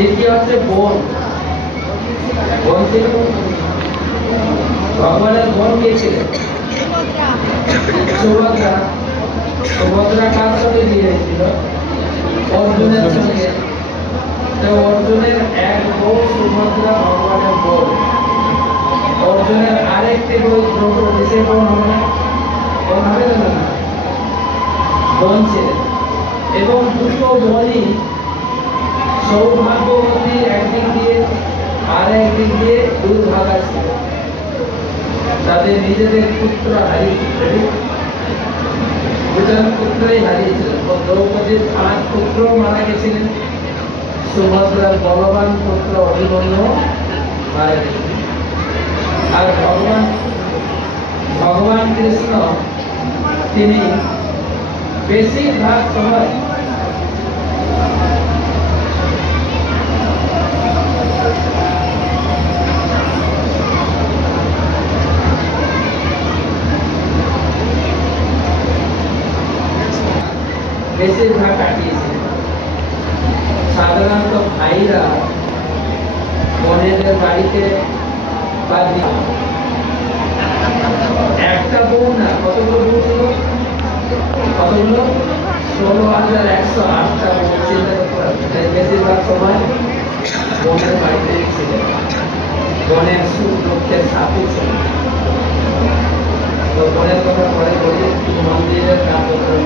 দ্বিতীয় হচ্ছে বোন। বোন ছিল, ভগবানের বোন কে ছিলেন? সুভদ্রা। সুভদ্রা কার সঙ্গে বিয়ে হয়েছিল? অর্জুনের সঙ্গে। তো অর্জুনের এক বউ সুভদ্রা ভগবানের বোন। অর্জুনের আরেকটি বউ দ্রৌপদী, সে বোন হবে না? বোন হবে না? বোন ছিলেন। এবং দুটো বোনই সৌভাগ্যবতী একদিক দিয়ে, আর একদিক দিয়ে দুর্ভাগা ছিল। তাদের নিজেদের পুত্র হারিয়েছিল, দুজন পুত্রই হারিয়েছিল। দ্রৌপদীর 5 পুত্র মারা গেছিলেন, সুভদ্রার বলবান পুত্র অভিমন্যু মারা গেছিলেন। আর ভগবান কৃষ্ণ তিনি বেশিরভাগ সময় কাটিয়েছিলেন। সাধারণত ভাইরা বোনেদের বাড়িতে একটা বউ না, কতগুলো বউ ছিল? কতগুলো? 16,108টা বউ ছিলেন। বেশিরভাগ সময় বোনের বাড়িতে ছিলেন, বোনের সুখ দুঃখের সাথী ছিলেন। তো বোনের কথা পরে বলি, মন্দিরের কার্যক্রম